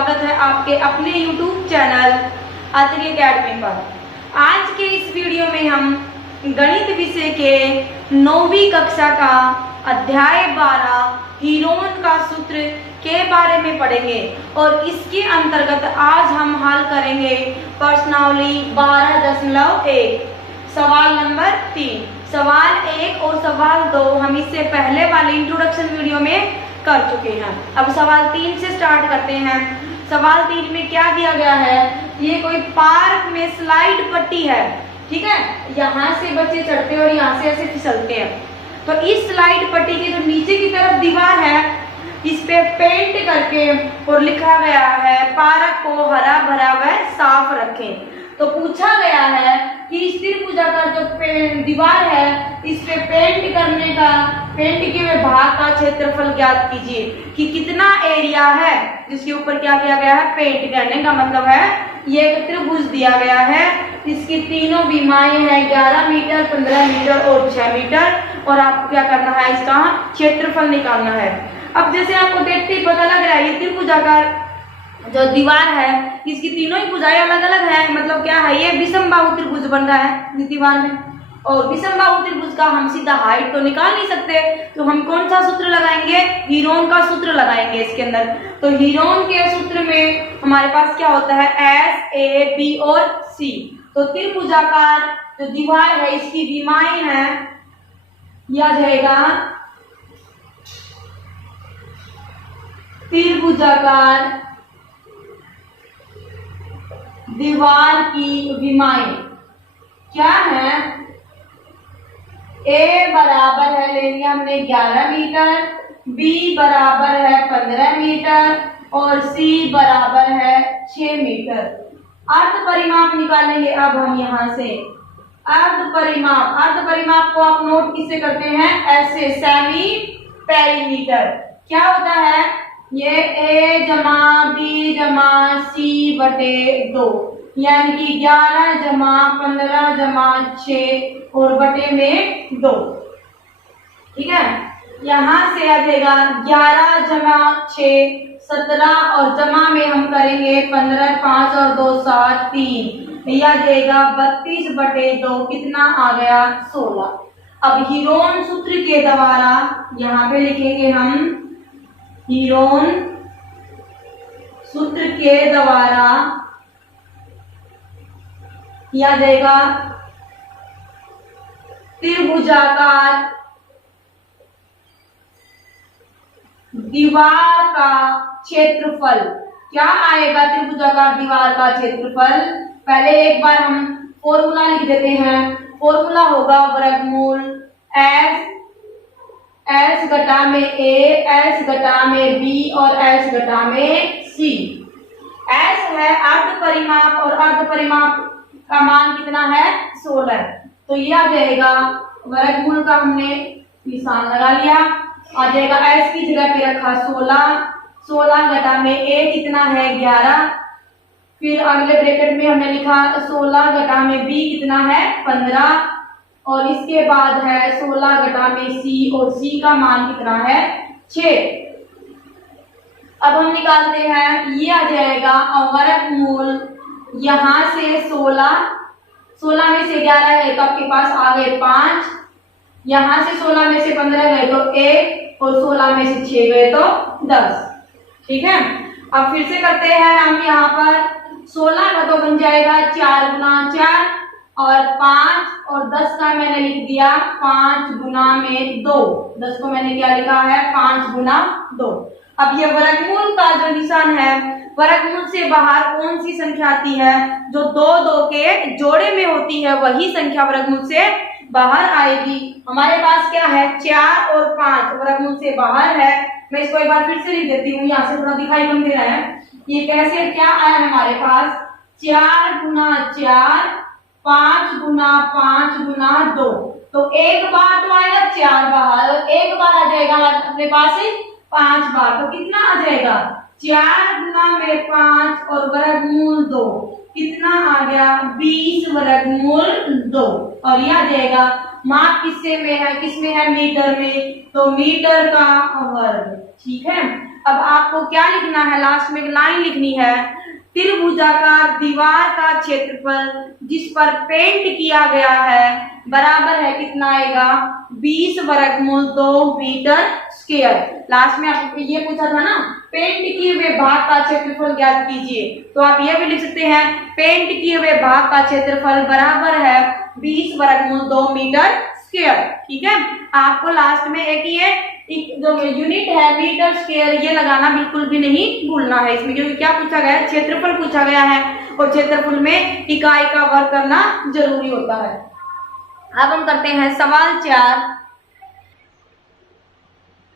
स्वागत है आपके अपने YouTube चैनल अत्रि एकेडमी पर। आज के इस वीडियो में हम गणित विषय के 9वीं कक्षा का अध्याय 12 हीरोन का सूत्र के बारे में पढ़ेंगे और इसके अंतर्गत आज हम हल करेंगे प्रश्नावली 12.1 सवाल नंबर 3। सवाल 1 और सवाल 2 हम इससे पहले वाले इंट्रोडक्शन वीडियो में कर चुके हैं। अब सवाल 3 से स्टार्ट करते हैं। सवाल 3 में क्या दिया गया है, ये कोई पार्क में स्लाइड पट्टी है, ठीक है। यहाँ से बच्चे चढ़ते हैं और यहाँ से ऐसे फिसलते हैं। तो इस स्लाइड पट्टी की जो नीचे की तरफ दीवार है, इस पे पेंट करके और लिखा गया है पार्क को हरा भरा व साफ रखें। तो पूछा गया है कि इस त्रिभुजाकार जो दीवार है, इस पे पेंट किए हुए भाग का क्षेत्रफल ज्ञात कीजिए कि कितना एरिया है जिसके ऊपर क्या किया गया है, पेंट करने का मतलब है ये एक त्रिभुज दिया गया है। इसकी तीनों विमाएं हैं 11 मीटर, 15 मीटर और 6 मीटर और आपको क्या करना है, इसका क्षेत्रफल निकालना है। अब जैसे आपको देखते ही पता लग रहा है ये त्रिभुजाकार जो दीवार है, इसकी तीनों ही भुजाएं अलग अलग है, मतलब क्या है, ये विषमबाहु त्रिभुज बन रहा है इस दीवार में। और विषमबाहु त्रिभुज का हम सीधा हाइट तो निकाल नहीं सकते, तो हम कौन सा सूत्र लगाएंगे, हीरोन का सूत्र लगाएंगे इसके अंदर। तो हीरोन के सूत्र में हमारे पास क्या होता है, एस, ए, बी और सी। तो त्रिभुजाकार जो दीवार है इसकी विमाएं हैं, यह आ जाएगा त्रिभुजाकार दीवार की विमाएं क्या है, ए बराबर है ले लिया हमने 11 मीटर, बी बराबर है 15 मीटर और सी बराबर है 6 मीटर। अर्ध परिमाप निकालेंगे अब हम यहाँ से। अर्ध परिमाप को आप नोट किससे करते हैं, ऐसे, सेमी पेरीमीटर। क्या होता है, ये a जमा बी जमा सी बटे 2, यानी कि 11 जमा 15 जमा 6 और बटे में 2, ठीक है। यहाँ से आ जाएगा 11 जमा 6 17 और जमा में हम करेंगे 15, 5 और 2 7 3, यह आ जाएगा 32 बटे 2, कितना आ गया 16। अब हीरोन सूत्र के द्वारा यहाँ पे लिखेंगे हम, हीरोन सूत्र के द्वारा यह देगा त्रिभुजाकार दीवार का क्षेत्रफल। क्या आएगा त्रिभुजाकार दीवार का क्षेत्रफल, पहले एक बार हम फॉर्मूला लिख देते हैं। फॉर्मूला होगा वर्गमूल S घटा में A, S घटा में B और S घटा में C। S है अर्ध परिमाप और अर्ध परिमाप का मान कितना है, 16। तो यह आ जाएगा वर्गमूल का हमने निशान लगा लिया, आ जाएगा S की जगह पे रखा 16 घटा में A कितना है 11, फिर अगले ब्रैकेट में हमने लिखा 16 घटा में B कितना है 15 और इसके बाद है 16 घटा में C और C का मान कितना है 6। अब हम निकालते हैं, ये आ जाएगा वर्गमूल, यहाँ से 16 में से 11 गए तो आपके पास आ गए 5, यहाँ से 16 में से 15 गए तो 1 और 16 में से 6 गए तो 10, ठीक है। अब फिर से करते हैं हम, यहाँ पर 16 का तो बन जाएगा 4 गुना 4 और 5 और 10 का मैंने लिख दिया 5 गुना में 2, 10 को मैंने क्या लिखा है 5 गुना 2। अब ये वर्गमूल का जो निशान है, वर्गमूल से बाहर कौन सी संख्या आती है, जो 2 के जोड़े में होती है वही संख्या वर्गमूल से बाहर आएगी। हमारे पास क्या है 4 और 5 वर्गमूल से बाहर है। मैं इसको एक बार फिर से लिख देती हूँ, यहाँ से थोड़ा दिखाई कम दे रहा है। ये कैसे क्या आया हमारे पास, 4 गुना 4, 5 गुना 5 गुना 2, तो एक बार तो आएगा 4 बाहर और एक बार आ जाएगा अपने पास 5 बार, तो कितना आ जाएगा 4 गुना में 5 और वर्गमूल 2, कितना आ गया 20 वर्गमूल 2। और यह आ जाएगा माप किससे में है, किसमें है मीटर में, तो मीटर का वर्ग, ठीक है। अब आपको क्या लिखना है, लास्ट में एक लाइन लिखनी है, त्रिभुजाकार दीवार का क्षेत्रफल जिस पर पेंट किया गया है बराबर है कितना आएगा, 20 वर्गमूल 2 मीटर स्क्वायर। लास्ट में आपको ये पूछा था ना, पेंट किए हुए भाग का क्षेत्रफल ज्ञात कीजिए, तो आप ये भी लिख सकते हैं पेंट किए हुए भाग का क्षेत्रफल बराबर है 20 वर्गमूल 2 मीटर स्क्वायर। ठीक है, आपको लास्ट में एक जो यूनिट है मीटर स्क्वायर ये लगाना बिल्कुल भी नहीं भूलना है इसमें, क्योंकि क्या पूछा गया है, क्षेत्रफल पूछा गया है और क्षेत्रफल में इकाई का वर्ग करना जरूरी होता है। अब हम करते हैं सवाल 4।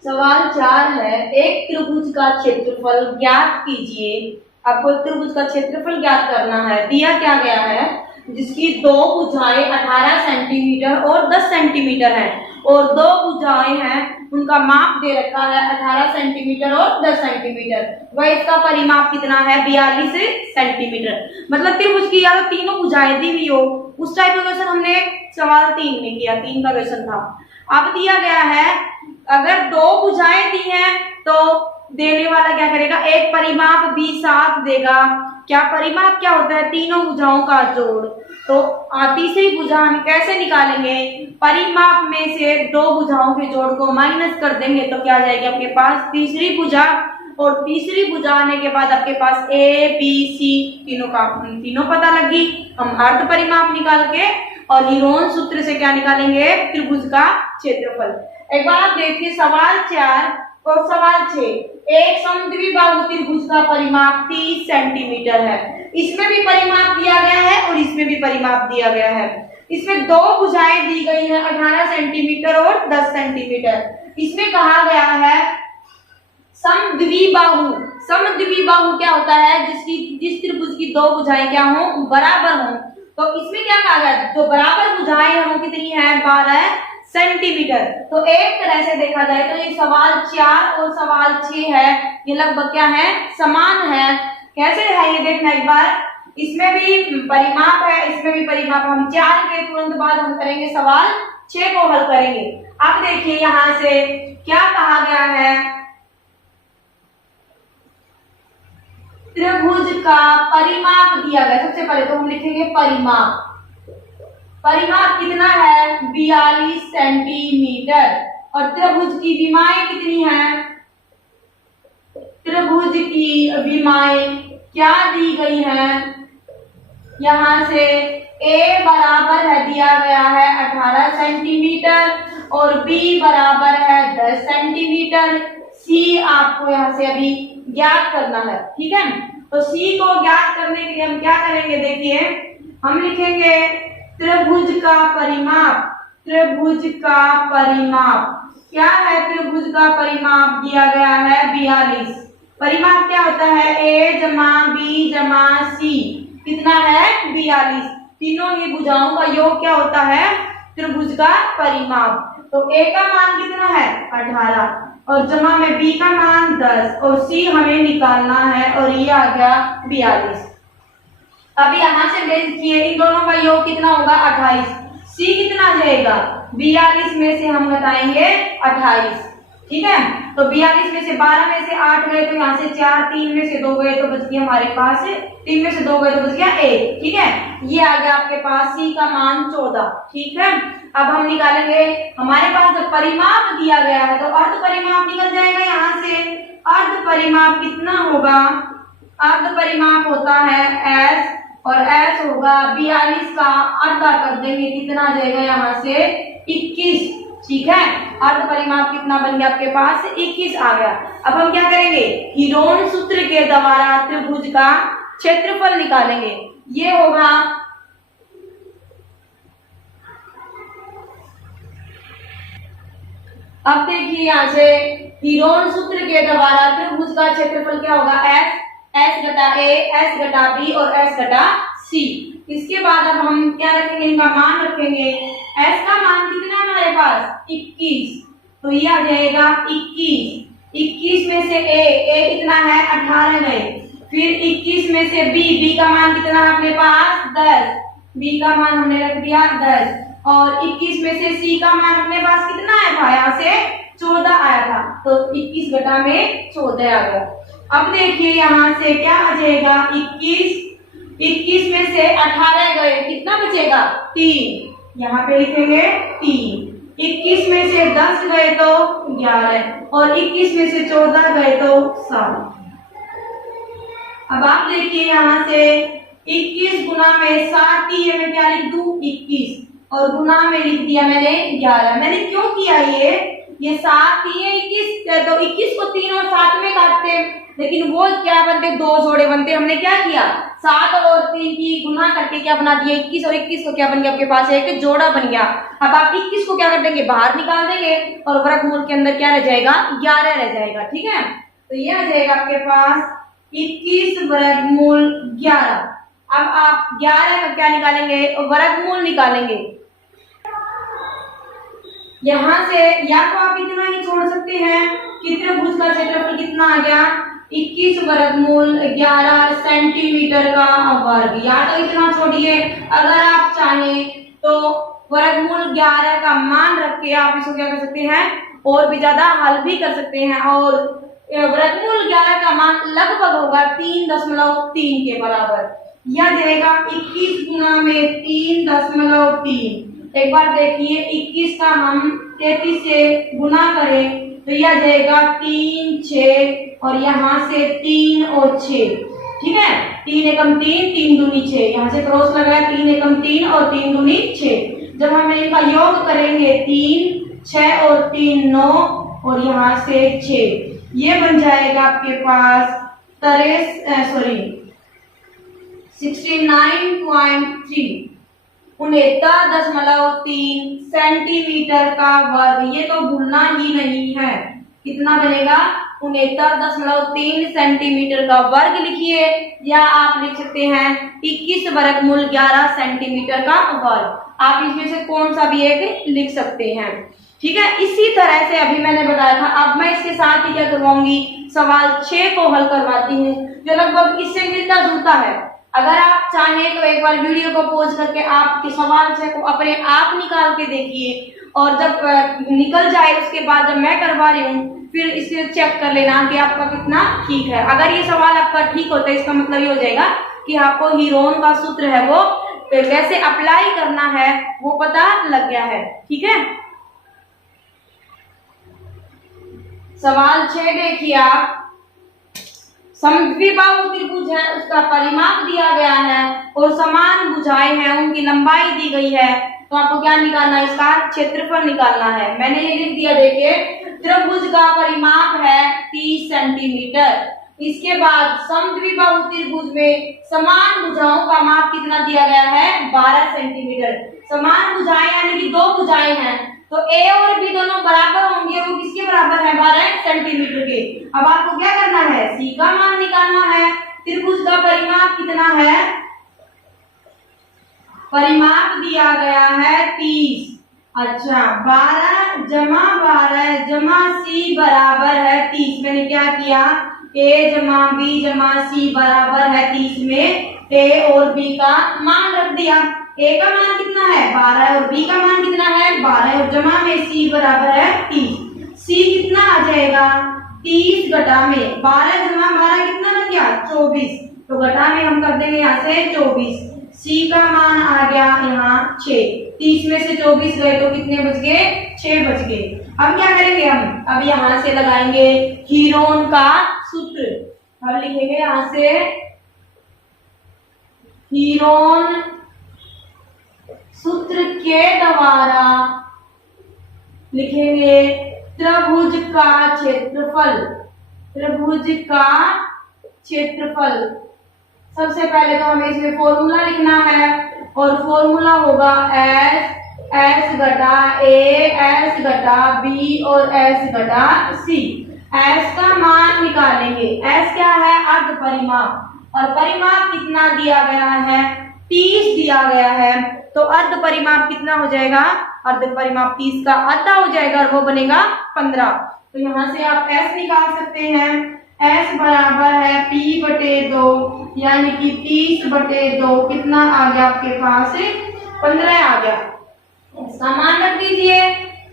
सवाल 4 है, एक त्रिभुज का क्षेत्रफल ज्ञात कीजिए। आपको त्रिभुज का क्षेत्रफल ज्ञात करना है। दिया क्या गया है, जिसकी दो भुजाएं 18 सेंटीमीटर और 10 सेंटीमीटर है, और दो भुजाएं हैं उनका माप दे रखा है 18 सेंटीमीटर और 10 सेंटीमीटर। वह इसका परिमाप कितना है, 42 सेंटीमीटर। मतलब त्रिभुज की या तो तीनों भुजाएं दी हुई हो, उस टाइप का क्वेश्चन हमने सवाल 3 में किया, 3 का क्वेश्चन था। अब दिया गया है अगर दो भुजाएं दी हैं तो देने वाला क्या करेगा, एक परिमाप भी साथ देगा। क्या परिमाप क्या होता है, तीनों भुजाओं का जोड़। तो तीसरी भुजा हम कैसे निकालेंगे, परिमाप में से दो भुजाओं के जोड़ को माइनस कर देंगे तो क्या आ जाएगी आपके पास तीसरी भुजा, और तीसरी भुजा आने के बाद आपके पास ए बी सी तीनों पता लगी। हम अर्ध परिमाप निकाल के और हीरोन सूत्र से क्या निकालेंगे, त्रिभुज का क्षेत्रफल। एक बार आप देखिए सवाल 4 और सवाल 6, एक समद्विबाहु त्रिभुज का परिमाप 30 सेंटीमीटर है। इसमें भी परिमाप दिया गया है और इसमें भी परिमाप दिया गया है। इसमें दो भुजाएं दी गई हैं 18 सेंटीमीटर और 10 सेंटीमीटर। इसमें कहा गया है समद्विबाहु। समद्विबाहु क्या होता है, जिस त्रिभुज की दो भुजाएं क्या हो, बराबर हो। तो इसमें क्या कहा गया, जो बराबर भुजाएं हैं वो कितनी है, 12 सेंटीमीटर। तो एक तरह से देखा जाए तो ये सवाल 4 और सवाल 6 है, ये लगभग क्या है, समान है। कैसे है ये देखना एक बार, इसमें भी परिमाप है, इसमें भी परिमाप। हम 4 के तुरंत बाद हम करेंगे सवाल 6 को हल करेंगे। अब देखिए यहां से क्या कहा गया है, त्रिभुज का परिमाप दिया गया। सबसे पहले तो हम लिखेंगे परिमाप। परिमाप कितना है, 42 सेंटीमीटर। और त्रिभुज की विमाएं कितनी है, त्रिभुज की विमाएं क्या दी गई है, यहां से ए बराबर है दिया गया है 18 सेंटीमीटर और बी बराबर है 10 सेंटीमीटर। सी आपको यहां से अभी ज्ञात करना है। ठीक है, तो सी को ज्ञात करने के लिए हम क्या करेंगे, देखिए हम लिखेंगे त्रिभुज का परिमाप। त्रिभुज का परिमाप क्या है, त्रिभुज का परिमाप दिया गया है 42। परिमाप क्या होता है, ए जमा बी जमा सी कितना है, 42। तीनों ही भुजाओं का योग क्या होता है, त्रिभुज का परिमाप। तो ए का मान कितना है, 18 और जमा में बी का मान 10 और सी हमें निकालना है और ये आ गया 42। अब यहाँ से देखिए इन दोनों का योग कितना होगा, 28। सी कितना आ जाएगा, 42 में से हम घटाएंगे 28। ठीक है, तो 42 में से 12 में से 8 गए तो यहाँ से 4, 3 में से 2 गए तो बच गया हमारे पास 3 में से 2 गए तो बच गया 1। ठीक है, ये आ गया आपके पास सी का मान 14। ठीक है, अब हम निकालेंगे, हमारे पास जब परिमाप दिया गया है तो अर्ध परिमाप निकल जाएगा। यहाँ से अर्ध परिमाप कितना होगा, अर्ध परिमाप होता है एस और एस होगा 42 का आधा कर देंगे, कितना आ जाएगा यहाँ से 21। ठीक है, अर्ध परिमाप कितना बन गया आपके पास, 21 आ गया। अब हम क्या करेंगे, हीरोन सूत्र के द्वारा त्रिभुज का क्षेत्रफल निकालेंगे। ये होगा अब देखिए यहाँ से हीरोन सूत्र के द्वारा त्रिभुज का क्षेत्रफल क्या होगा, एस, एस घटा ए, एस घटा बी और एस घटा सी। इसके बाद अब हम क्या रखेंगे, इनका मान रखेंगे। एस का मान कितना है हमारे पास, 21, तो ये आ जाएगा 21। 21 में से ए कितना है, 18 गए। फिर 21 में से बी का मान कितना है अपने पास, 10, बी का मान हमने रख दिया 10। और 21 में से सी का मान अपने पास कितना है था, यहाँ से 14 आया था, तो 21 घटा में 14 आ गया। अब देखिए यहाँ से क्या आ जाएगा, 21 में से 18 गए, कितना बचेगा 3, यहाँ पे लिखेंगे 3। 21 में से 10 गए तो 11 और 21 में से 14 गए तो 7। अब आप देखिए यहाँ से 21 गुना में 7 ही है, मैं क्या लिख दूं 21 और गुना में लिख दिया मैंने 11। मैंने क्यों किया ये 7 ही है 21, तो 21 को 3 और 7 में काटते हैं, लेकिन वो क्या बनते, 2 जोड़े बनते। हमने क्या किया 7 और 3 की गुना करके क्या बना दिया 21 और 21 को क्या बन गया आपके पास एक जोड़ा बन गया। अब आप 21 को क्या कर देंगे, बाहर निकाल देंगे और वर्गमूल के अंदर क्या रह जाएगा 11 रह जाएगा। ठीक है, तो ये आ जाएगा आपके पास 21 वर्गमूल 11। अब आप 11 का क्या निकालेंगे, वर्गमूल निकालेंगे। यहाँ से या तो आप इतना ही छोड़ सकते हैं कि त्रिभुज का क्षेत्रफल कितना आ गया 21 वर्गमूल 11 सेंटीमीटर का वर्ग, या तो इतना छोड़िए। अगर आप चाहें तो वर्गमूल 11 का मान रख के आप इसको क्या कर सकते हैं, और भी ज्यादा हल भी कर सकते हैं। और वर्गमूल 11 का मान लगभग होगा 3.3 के बराबर। यह जाएगा 21 गुना में 3.3। एक बार देखिए 21 का हम 33 से गुना करें तो यह जाएगा 3 6 और यहाँ से 3 और 6। ठीक है, 3 एकम 3, 3 दूनी 6, यहाँ से क्रॉस लगाया 3 एकम 3 और 3 दूनी 6। जब हम इनका योग करेंगे 3 6 और 3 9 और यहाँ से 6, ये बन जाएगा आपके पास 69.3 सेंटीमीटर का वर्ग। ये तो भूलना ही नहीं है, कितना बनेगा 69.3 सेंटीमीटर का वर्ग लिखिए, या आप लिख सकते हैं 21 वर्गमूल 11 सेंटीमीटर का वर्ग। आप इसमें से कौन सा भी एक लिख सकते हैं। ठीक है, इसी तरह से अभी मैंने बताया था। अब मैं इसके साथ ही क्या करवाऊंगी, सवाल 6 को हल करवाती हूँ, जो लगभग इससे मिलता जुलता है। अगर आप चाहें तो एक बार वीडियो को पॉज करके आपके सवाल से को अपने आप निकाल के देखिए, और जब निकल जाए उसके बाद जब मैं करवा रही हूँ फिर इसे चेक कर लेना कि आपका कितना ठीक है। अगर ये सवाल आपका ठीक होता है इसका मतलब ये हो जाएगा कि आपको हीरोन का सूत्र है वो कैसे अप्लाई करना है वो पता लग गया है। ठीक है, सवाल 6 देखिए आप। समद्विबाहु त्रिभुज है, उसका परिमाप दिया गया है और समान भुजाएं हैं, उनकी लंबाई दी गई है, तो आपको क्या निकालना है, इसका क्षेत्रफल निकालना है। मैंने ये लिख दिया, देखिए त्रिभुज का परिमाप है 30 सेंटीमीटर। इसके बाद समद्विबाहु त्रिभुज में समान भुजाओं का माप कितना दिया गया है 12 सेंटीमीटर। समान भुजाएं यानी कि 2 भुजाएं हैं, तो ए और बी दोनों बराबर होंगे, वो किसके बराबर है 12 सेंटीमीटर के। अब आपको क्या करना है, सी का मान निकालना है। त्रिभुज का परिमाप कितना है, परिमाप दिया गया है 30। अच्छा, 12 जमा 12 जमा सी बराबर है 30। मैंने क्या किया, ए जमा बी जमा सी बराबर है 30 में ए और बी का मान रख दिया। ए का मान कितना है 12 और बी का मान कितना है 12 और जमा में सी बराबर है 30। सी कितना आ जाएगा 30 घटा में 12 जमा 12 कितना बन गया 24, तो घटा में हम कर देंगे यहाँ से 24। सी का मान आ गया यहाँ 6। 30 में से 24 गए तो कितने बच गए 6 बच गए। अब क्या करेंगे हम, अब यहाँ से लगाएंगे हीरोन का सूत्र। अब लिखेंगे यहाँ से हीरोन सूत्र के द्वारा लिखेंगे त्रिभुज का क्षेत्रफल। त्रिभुज का क्षेत्रफल, सबसे पहले तो हमें इसमें फॉर्मूला लिखना है और फॉर्मूला होगा एस घटा ए, एस घटा बी और एस घटा सी। एस का मान निकालेंगे, एस क्या है अर्ध परिमाप, और परिमाप कितना दिया गया है 30 दिया गया है, तो अर्ध परिमाप कितना हो जाएगा, अर्ध परिमाप 30 का आधा हो जाएगा और वो बनेगा 15। तो यहाँ से आप एस निकाल सकते हैं। एस बराबर है पी बटे 2 यानी कि 30 बटे 2 कितना आ गया आपके पास 15 आ गया। इसका मान रख दीजिए।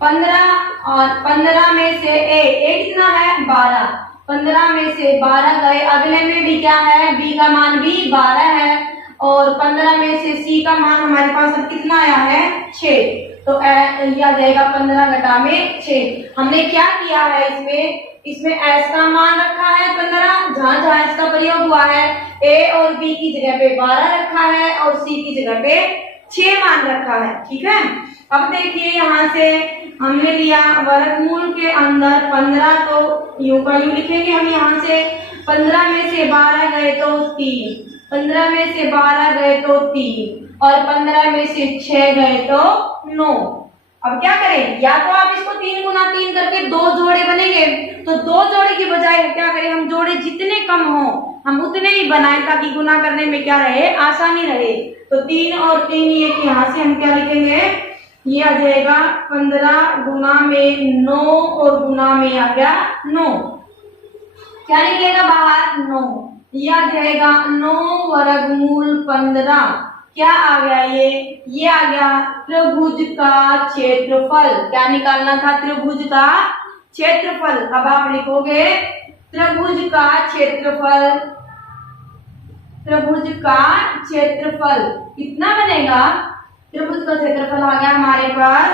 15 और 15 में से ए कितना है 12, 15 में से 12 गए, अगले में भी क्या है बी का मान भी 12 है और 15 में से सी का मान हमारे पास अब कितना आया है 6, तो यह आ जाएगा 15 घटा में 6। हमने क्या किया है इसमें एस का मान रखा है 15, जहां जहां एस का प्रयोग हुआ है ए और बी की जगह पे 12 रखा है और सी की जगह पे 6 मान रखा है। ठीक है, अब देखिए यहाँ से हमने लिया वर्गमूल के अंदर 15, तो यू का यू लिखेंगे हम यहाँ से, 15 में से 12 गए तो 3, 15 में से 12 गए तो 3 और 15 में से 6 गए तो 9। अब क्या करें, या तो आप इसको 3 गुना 3 करके 2 जोड़े बनेंगे, तो 2 जोड़े की बजाय क्या करें हम जोड़े जितने कम हो हम उतने ही बनाएं ताकि गुना करने में क्या रहे आसानी रहे। तो 3 और 3 ये यहाँ से हम क्या लिखेंगे, ये आ जाएगा 15 गुना में 9 और गुना में आ गया 9, क्या निकलेगा बाहर 9, ये आ जाएगा 9 वर्गमूल 15, क्या आ गया ये आ गया त्रिभुज का क्षेत्रफल। क्या निकालना था, त्रिभुज का क्षेत्रफल। अब आप लिखोगे त्रिभुज का क्षेत्रफल, त्रिभुज का क्षेत्रफल कितना बनेगा, त्रिभुज का क्षेत्रफल आ गया हमारे पास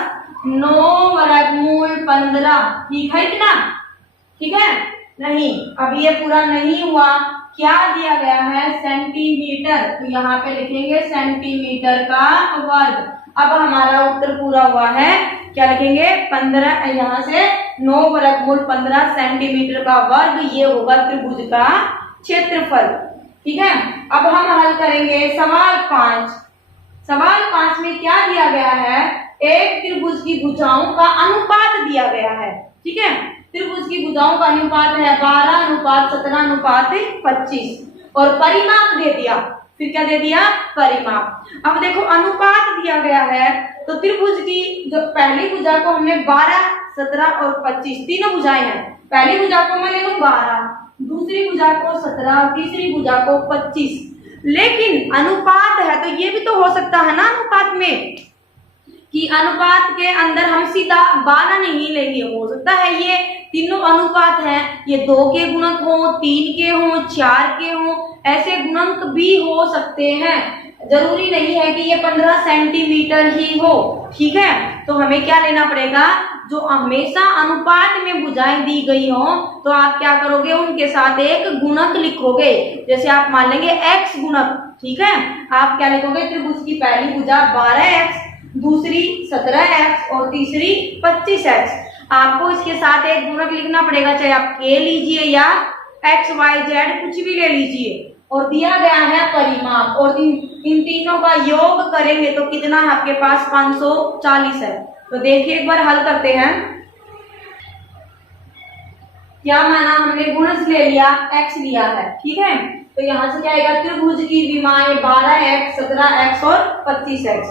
9 वर्गमूल 15। ठीक है इतना, ठीक है नहीं, अब ये पूरा नहीं हुआ, क्या दिया गया है सेंटीमीटर, तो यहाँ पे लिखेंगे सेंटीमीटर का वर्ग। अब हमारा उत्तर पूरा हुआ है, क्या लिखेंगे 15, यहाँ से 9 वर्गमूल 15 सेंटीमीटर का वर्ग, ये होगा त्रिभुज का क्षेत्रफल। ठीक है, अब हम हल करेंगे सवाल 5। सवाल 5 में क्या दिया गया है, एक त्रिभुज की भुजाओं का अनुपात दिया गया है। ठीक है, त्रिभुज की भुजाओं का अनुपात है 12:17:25 और परिमाप दे दिया, फिर क्या दे दिया परिमाप। अब देखो अनुपात दिया गया है, तो त्रिभुज की जो पहली भुजा को हमने 12, 17 और 25 तीनों भुजाएं हैं, पहली भुजा को मैं ले लूं 12, दूसरी भुजा को 17 और तीसरी भुजा को 25, लेकिन अनुपात है तो ये भी तो हो सकता है ना अनुपात में कि अनुपात के अंदर हम सीधा 12 नहीं लेंगे, हो सकता है ये तीनों अनुपात है, ये 2 के गुणक हो, 3 के हो, 4 के हो, ऐसे गुणक भी हो सकते हैं, जरूरी नहीं है कि ये 15 सेंटीमीटर ही हो। ठीक है, तो हमें क्या लेना पड़ेगा, जो हमेशा अनुपात में भुजाएं दी गई हो तो आप क्या करोगे उनके साथ एक गुणक लिखोगे, जैसे आप मान लेंगे x गुणक। ठीक है, आप क्या लिखोगे, त्रिभुज की पहली भुजा 12x, दूसरी 17x और तीसरी 25x। आपको इसके साथ एक गुणक लिखना पड़ेगा, चाहे आप k लीजिए या x y z कुछ भी ले लीजिए, और दिया गया है परिमाप, और इन तीनों का योग करेंगे तो कितना है आपके पास 540 है। तो देखिए एक बार हल करते हैं, क्या माना हमने गुणज ले लिया, x लिया है। ठीक है, तो यहाँ से क्या आएगा, त्रिभुज की विमाएं 12x, 17x और 25x।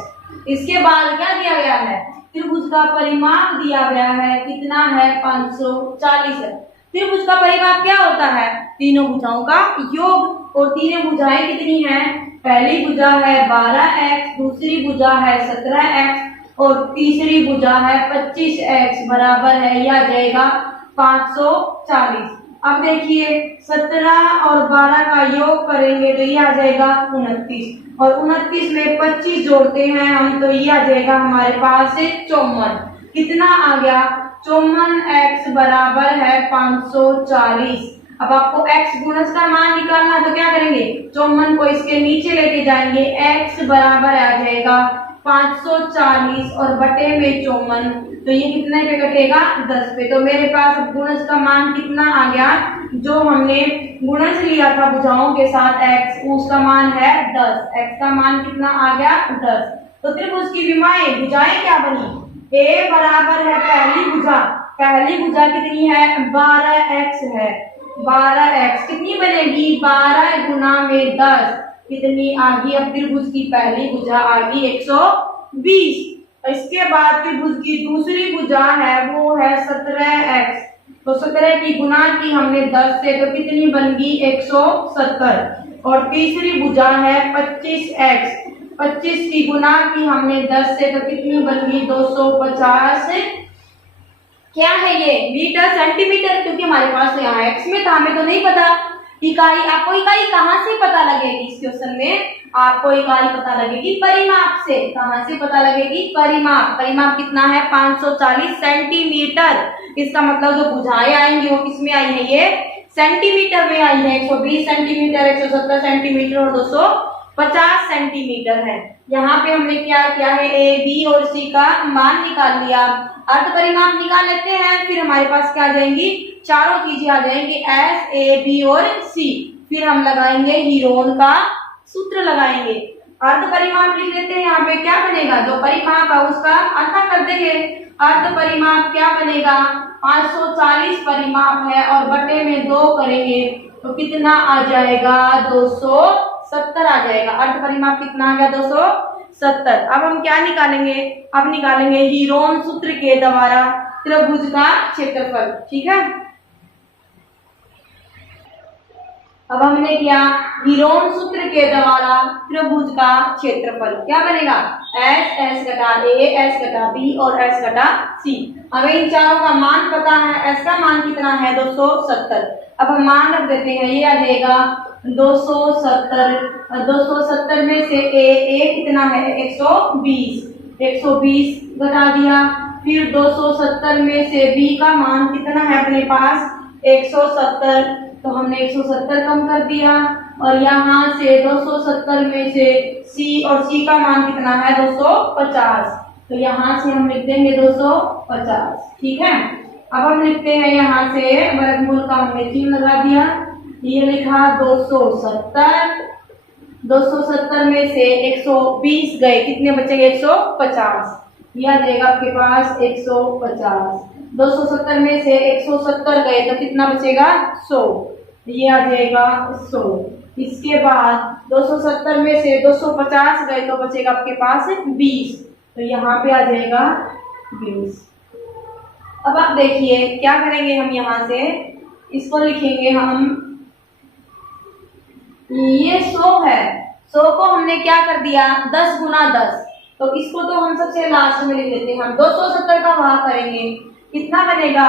इसके बाद क्या दिया गया है, त्रिभुज का परिमाप दिया गया है, कितना है 540 है। त्रिभुज का परिमाप क्या होता है, तीनों भुजाओं का योग, और तीनों भुजाएं कितनी हैं, पहली भुजा है 12x, दूसरी भुजा है 17x और तीसरी भुजा है 25x, बराबर है यह आ जाएगा 540। अब देखिए 17 और 12 का योग करेंगे तो ये आ जाएगा 29, और 29 में 25 जोड़ते हैं हम तो ये आ जाएगा हमारे पास 54। कितना आ गया, 54x बराबर है 540। अब आपको x गुणज का मान निकालना, तो क्या करेंगे, 54 को इसके नीचे लेके जाएंगे, x बराबर आ जाएगा 540 और बटे में 54, तो ये कितने पे कटेगा 10 पे। तो मेरे पास गुणज का मान कितना आ गया, जो हमने गुणज लिया था भुजाओं के साथ x, उसका मान है 10, x का मान कितना आ गया 10। तो त्रिभुज की विमाएं भुजाएं क्या बनी, a बराबर है पहली भुजा, पहली भुजा कितनी है 12x है, 12x कितनी बनेगी 12 गुना में 10, कितनी आ गई, अब त्रिभुज की पहली भुजा आ गई 120। इसके बाद त्रिभुज की दूसरी भुजा है वो है 17x, तो 17 की गुना की हमने 10 से तो कितनी बन गई 170, और तीसरी भुजा है 25x, 25 की गुना की हमने 10 से तो कितनी बन गई 250 क्या है ये, मीटर सेंटीमीटर, क्योंकि हमारे पास तो यहाँ एक्स में था, हमें तो नहीं पता। इकाई, आपको इकाई कहाँ से पता लगेगी इस क्वेश्चन में, आपको इकाई पता लगेगी परिमाप से। कहाँ से पता लगेगी, परिमाप। परिमाप कितना है, 540 सेंटीमीटर। इसका मतलब जो भुजाएं आएंगी वो किस में आई है, ये सेंटीमीटर में आई है। 120 सेंटीमीटर, 170 सेंटीमीटर और 250 सेंटीमीटर है। यहाँ पे हमने क्या किया है, ए बी और सी का मान निकाल लिया। अर्ध परिमाप निकाल लेते हैं, फिर हमारे पास क्या आ जाएंगी, चारों चीजें आ जाएंगी, एस ए बी और सी। फिर हम लगाएंगे हीरोन का सूत्र लगाएंगे। अर्ध परिमाप लिख लेते हैं, यहाँ पे क्या बनेगा, जो परिमाप है उसका आधा कर देंगे। अर्ध परिमाप क्या बनेगा, 540 परिमाप है और बटे में 2 करेंगे तो कितना आ जाएगा, 270 आ जाएगा। अर्ध परिमाप कितना आ गया, 270। अब हम क्या निकालेंगे, अब निकालेंगे हीरोन सूत्र के द्वारा त्रिभुज का क्षेत्रफल। ठीक है, अब हमने किया हीरोन सूत्र के द्वारा त्रिभुज का क्षेत्रफल। क्या बनेगा, एस, एस घटा ए, एस घटा बी और एस घटा सी। हमें इन चारों का मान पता है, एस का मान कितना है, 270। अब हम मान रख देते हैं, ये आ जाएगा 270। 270 में से ए कितना है, 120। 120 घटा दिया। फिर 270 में से बी का मान कितना है अपने पास, 170, तो हमने 170 कम कर दिया। और यहाँ से 270 में से सी, और सी का मान कितना है, 250, तो यहाँ से हम लिख देंगे 250। ठीक है, अब हम लिखते हैं यहाँ से वर्गमूल का हमने चिन्ह लगा दिया, ये लिखा 270। 270 में से 120 गए, कितने बचेंगे, 150। यह आ जाएगा आपके पास 150। 270 में से 170 गए तो कितना बचेगा, 100। ये आ जाएगा 100। इसके बाद 270 में से 250 गए तो बचेगा आपके पास 20, तो यहाँ पे आ जाएगा 20। अब आप देखिए क्या करेंगे, हम यहाँ से इसको लिखेंगे हम, ये 100 है, 100 को हमने क्या कर दिया, 10 गुना 10, तो इसको तो हम सबसे लास्ट में लिख लेते हैं। हम 270 का भाग करेंगे, कितना बनेगा,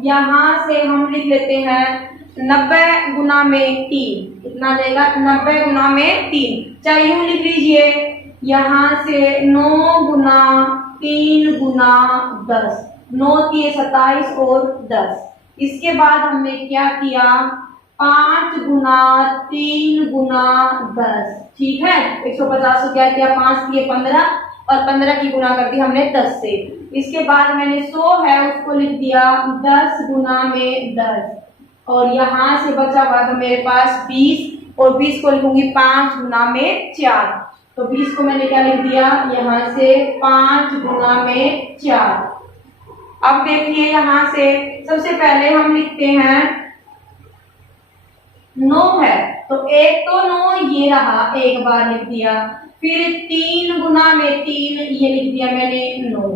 यहाँ से हम लिख लेते हैं 90 गुना में 3। कितना जाएगा, 90 गुना में 3। चाहे यूं लिख लीजिए, यहाँ से 9 गुना 3 गुना 10, 9 के 27 और 10। इसके बाद हमने क्या किया, 5 गुना 3 गुना 10। ठीक है, 150 को क्या किया, 5 किए 15 और 15 की गुना कर दी हमने 10 से। इसके बाद मैंने 100 है उसको लिख दिया 10 गुना में 10, और यहाँ से बचा हुआ था मेरे पास 20, और 20 को लिखूंगी 5 गुना में 4, तो 20 को मैंने क्या लिख दिया, यहाँ से 5 गुना में 4। अब देखिए यहाँ से सबसे पहले हम लिखते हैं 9 है, तो एक तो 9 ये रहा, एक बार लिख दिया। फिर 3 गुना में 3, ये लिख दिया मैंने 9।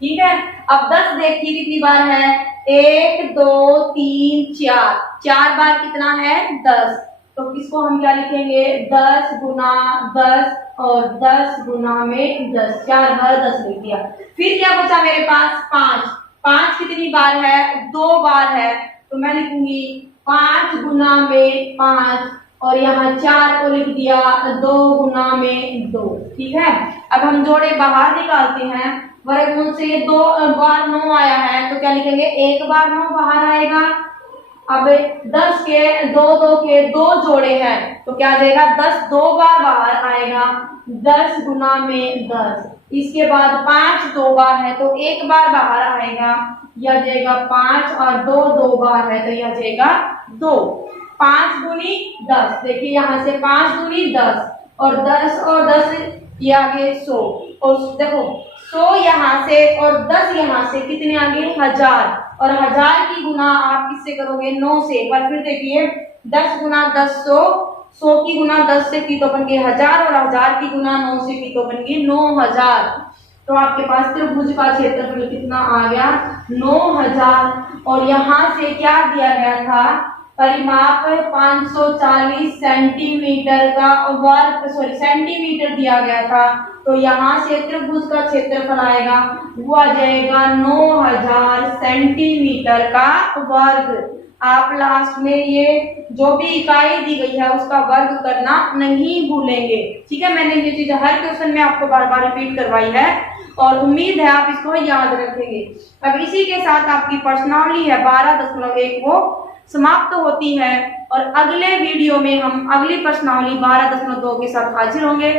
ठीक है, अब 10 देखिए कितनी बार है, 1 2 3 4, 4 बार कितना है, 10, तो किसको हम क्या लिखेंगे, 10 गुना 10 और 10 गुना में 10, 4 बार 10 लिख दिया। फिर क्या बचा मेरे पास, 5। 5 कितनी बार है, 2 बार है, तो मैं लिखूंगी 5 गुना में 5, और यहाँ 4 को लिख दिया 2 गुना में 2। ठीक है, अब हम जोड़े बाहर निकालते हैं, वर्गमूल से ये 2 बार 9 आया है, तो क्या लिखेंगे, 1 बार 9 बाहर आएगा। अब 10 के 2 के 2 जोड़े हैं, तो क्या आ जाएगा, 10 2 बार बाहर आएगा, 10 गुना में 10। इसके बाद 5 2 बार है, तो 1 बार बाहर आएगा, यह जाएगा 5, और 2 2 बार है, तो यह जाएगा 2। 5 दूनी 10, देखिए यहाँ से 5 दूनी 10, और 10 और 10 ये आगे 100, और देखो 100 यहाँ से और 10 यहाँ से, कितने आगे, 1000, और 1000 की गुना आप किससे करोगे, 9 से। एक बार फिर देखिए, 10 गुना 10 100, 100 की गुना 10 से की तो बन गई 1000, और 1000 की गुना 9 से की तो बन गई 9000। तो आपके पास त्रिभुज का क्षेत्रफल कितना आ गया, 9000। और यहाँ से क्या दिया गया था, परिमाप 540 सेंटीमीटर का सेंटीमीटर दिया गया था। तो यहाँ से त्रिभुज का क्षेत्रफल आएगा, वो आ जाएगा 9000 सेंटीमीटर का वर्ग। आप लास्ट में ये जो भी इकाई दी गई है उसका वर्ग करना नहीं भूलेंगे, ठीक है। मैंने ये चीज हर क्वेश्चन में आपको बार बार रिपीट करवाई है और उम्मीद है आप इसको याद रखेंगे। अब इसी के साथ आपकी प्रश्नावली है 12.1 वो समाप्त होती है और अगले वीडियो में हम अगली प्रश्नावली 12.2 के साथ हाजिर होंगे।